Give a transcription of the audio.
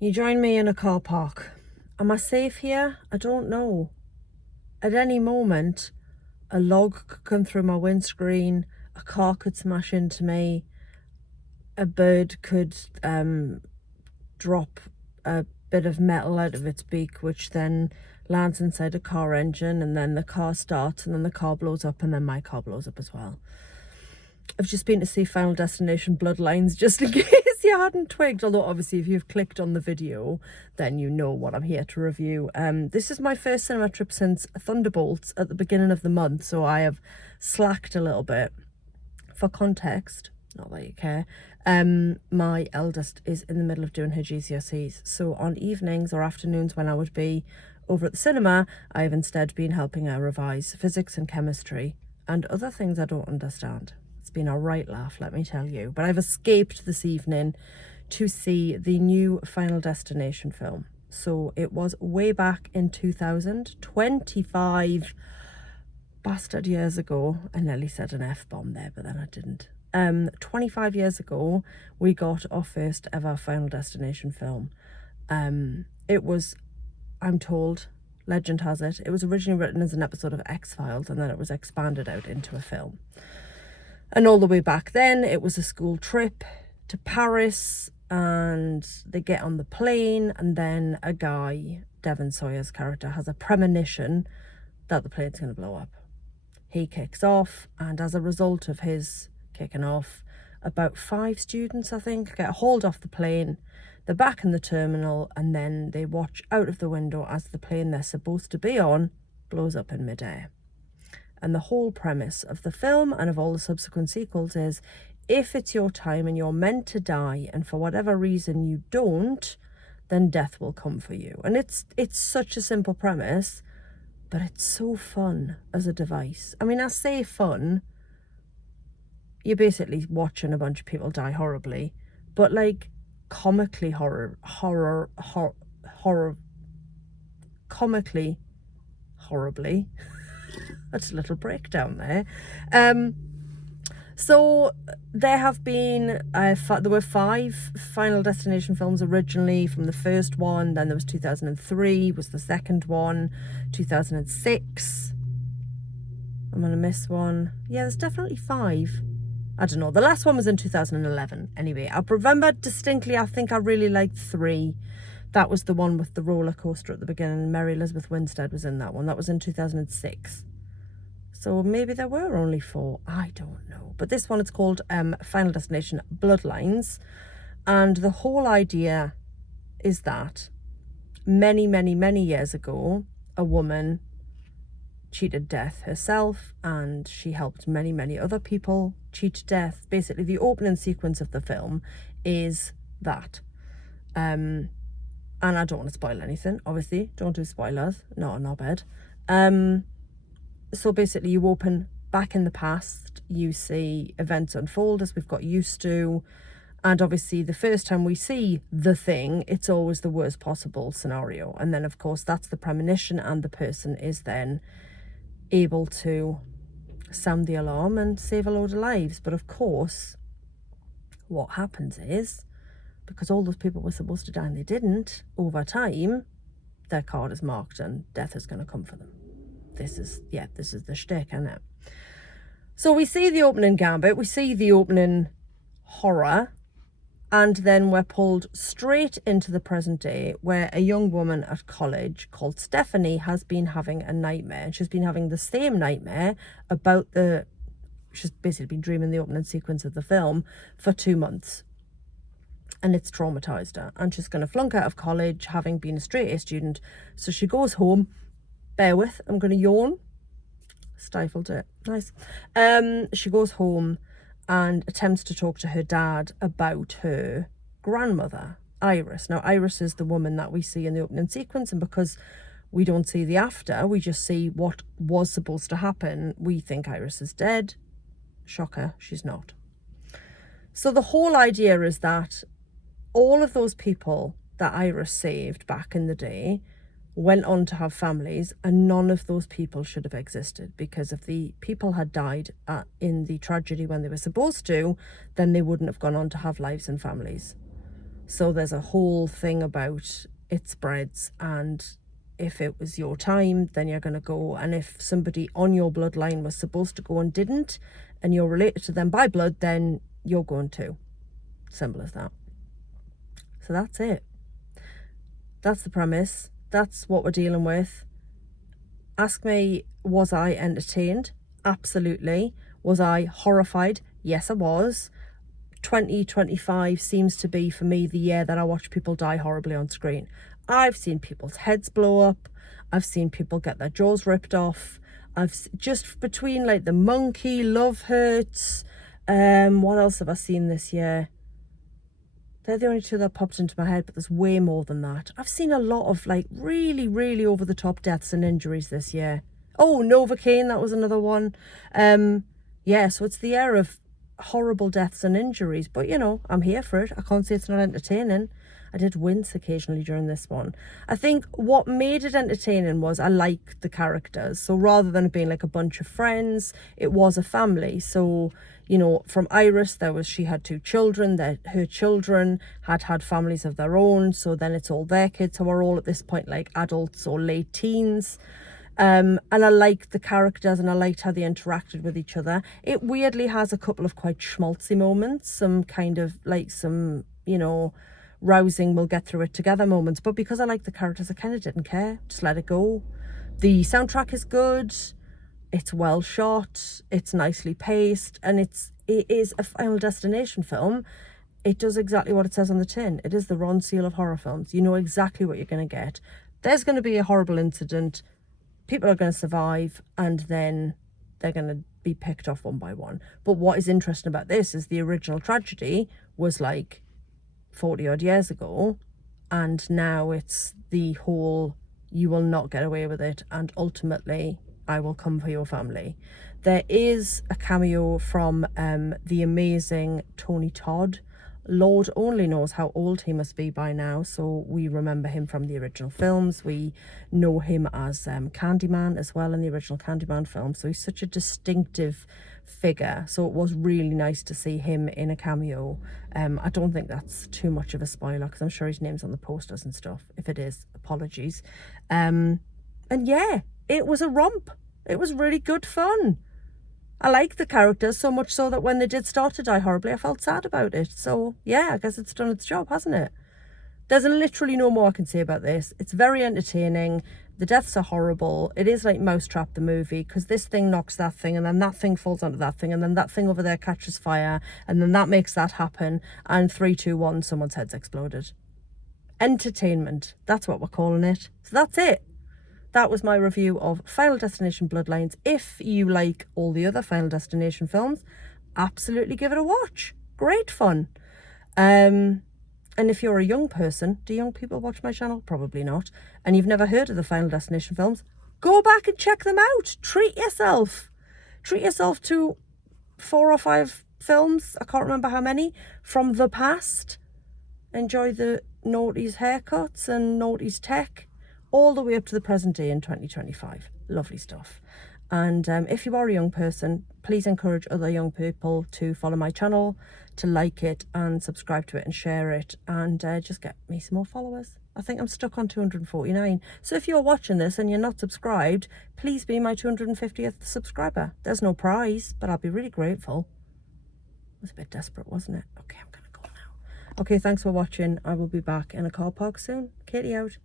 You join me in a car park. Am I safe here? I don't know. At any moment, a log could come through my windscreen, a car could smash into me, a bird could drop a bit of metal out of its beak, which then lands inside a car engine, and then the car starts, and then the car blows up, and then my car blows up as well. I've just been to see Final Destination Bloodlines, just in case you hadn't twigged, although obviously if you've clicked on the video, then you know what I'm here to review. This is my first cinema trip since Thunderbolts at the beginning of the month, so I have slacked a little bit. For context, not that you care, my eldest is in the middle of doing her GCSEs, so on evenings or afternoons when I would be over at the cinema, I have instead been helping her revise physics and chemistry and other things I don't understand. It's been a right laugh, let me tell you. But I've escaped this evening to see the new Final Destination film. So it was way back in 2000, 25 bastard years ago. I nearly said an F-bomb there, but then I didn't. 25 years ago, we got our first ever Final Destination film. It was, I'm told, legend has it, it was originally written as an episode of X-Files, and then it was expanded out into a film. And all the way back then, it was a school trip to Paris, and they get on the plane, and then a guy, Devon Sawyer's character, has a premonition that the plane's going to blow up. He kicks off, and as a result of his kicking off, about 5 students, I think, get hauled off the plane. They're back in the terminal, and then they watch out of the window as the plane they're supposed to be on blows up in midair. And the whole premise of the film and of all the subsequent sequels is, if it's your time and you're meant to die, and for whatever reason you don't, then death will come for you. And it's such a simple premise, but it's so fun as a device. I mean, I say fun, you're basically watching a bunch of people die horribly, but like comically comically horribly. That's a little breakdown there. So there have been, there were 5 Final Destination films originally from the first one. Then there was 2003 was the second one, 2006. I'm going to miss one. Yeah, there's definitely 5. I don't know. The last one was in 2011. Anyway, I remember distinctly, I think I really liked 3. That was the one with the roller coaster at the beginning. Mary Elizabeth Winstead was in that one. That was in 2006. So maybe there were only 4. I don't know. But this one is called Final Destination Bloodlines. And the whole idea is that many, many, many years ago, a woman cheated death herself, and she helped many, many other people cheat death. Basically, the opening sequence of the film is that. And I don't want to spoil anything, obviously. Don't do spoilers. Not on our bed. So basically you open back in the past, you see events unfold as we've got used to, and obviously the first time we see the thing, it's always the worst possible scenario. And then of course that's the premonition, and the person is then able to sound the alarm and save a load of lives. But of course what happens is, because all those people were supposed to die and they didn't, over time their card is marked and death is going to come for them. This is the shtick, isn't it? So we see the opening gambit, we see the opening horror, and then we're pulled straight into the present day, where a young woman at college called Stephanie has been having a nightmare. And she's been having the same nightmare about she's basically been dreaming the opening sequence of the film for 2 months. And it's traumatized her. And she's going to flunk out of college, having been a straight A student. So she goes home. Bear with, I'm going to yawn. Stifled it. Nice. She goes home and attempts to talk to her dad about her grandmother, Iris. Now, Iris is the woman that we see in the opening sequence, and because we don't see the after, we just see what was supposed to happen, we think Iris is dead. Shocker, she's not. So the whole idea is that all of those people that Iris saved back in the day went on to have families, and none of those people should have existed, because if the people had died in the tragedy when they were supposed to, then they wouldn't have gone on to have lives and families. So there's a whole thing about it spreads, and if it was your time, then you're going to go. And if somebody on your bloodline was supposed to go and didn't, and you're related to them by blood, then you're going to. Simple as that. So that's it. That's the premise. That's what we're dealing with. Ask me, was I entertained? Absolutely. Was I horrified? Yes, I was. 2025 seems to be, for me, the year that I watch people die horribly on screen. I've seen people's heads blow up. I've seen people get their jaws ripped off. Just between like the monkey, Love Hurts. What else have I seen this year? They're the only two that popped into my head, but there's way more than that. I've seen a lot of like really, really over the top deaths and injuries this year. Oh, Novocaine, that was another one. Yeah, so it's the year of horrible deaths and injuries, but you know, I'm here for it. I can't say it's not entertaining. I did wince occasionally during this one. I think what made it entertaining was I like the characters. So rather than it being like a bunch of friends, it was a family. So, you know, from Iris, she had 2 children, that her children had families of their own. So then it's all their kids who are all at this point like adults or late teens. And I liked the characters, and I liked how they interacted with each other. It weirdly has a couple of quite schmaltzy moments, some kind of like some, you know, rousing, we'll get through it together moments. But because I like the characters, I kind of didn't care. Just let it go. The soundtrack is good. It's well shot. It's nicely paced, and it is a Final Destination film. It does exactly what it says on the tin. It is the Ron Seal of horror films. You know exactly what you're going to get. There's going to be a horrible incident. People are going to survive, and then they're going to be picked off one by one. But what is interesting about this is the original tragedy was like 40 odd years ago, and now it's the whole you will not get away with it, and ultimately I will come for your family. There is a cameo from the amazing Tony Todd. Lord only knows how old he must be by now. So we remember him from the original films. We know him as Candyman as well in the original Candyman film. So he's such a distinctive figure. So it was really nice to see him in a cameo. I don't think that's too much of a spoiler, because I'm sure his name's on the posters and stuff. If it is, apologies. And yeah, it was a romp. It was really good fun. I like the characters so much so that when they did start to die horribly, I felt sad about it. So yeah, I guess it's done its job, hasn't it? There's literally no more I can say about this. It's very entertaining. The deaths are horrible. It is like Mousetrap the movie, because this thing knocks that thing, and then that thing falls onto that thing, and then that thing over there catches fire, and then that makes that happen, and 3, 2, 1, someone's head's exploded. Entertainment. That's what we're calling it. So that's it. That was my review of Final Destination Bloodlines. If you like all the other Final Destination films, absolutely give it a watch. Great fun. And if you're a young person, do young people watch my channel? Probably not. And you've never heard of the Final Destination films, go back and check them out. Treat yourself. Treat yourself to 4 or 5 films, I can't remember how many, from the past. Enjoy the noughties haircuts and noughties tech, all the way up to the present day in 2025. Lovely stuff. And if you are a young person, please encourage other young people to follow my channel, to like it and subscribe to it and share it, and just get me some more followers. I think I'm stuck on 249. So if you're watching this and you're not subscribed, please be my 250th subscriber. There's no prize, but I'll be really grateful. It was a bit desperate, wasn't it? Okay, I'm gonna go now. Okay, thanks for watching. I will be back in a car park soon. Katie out.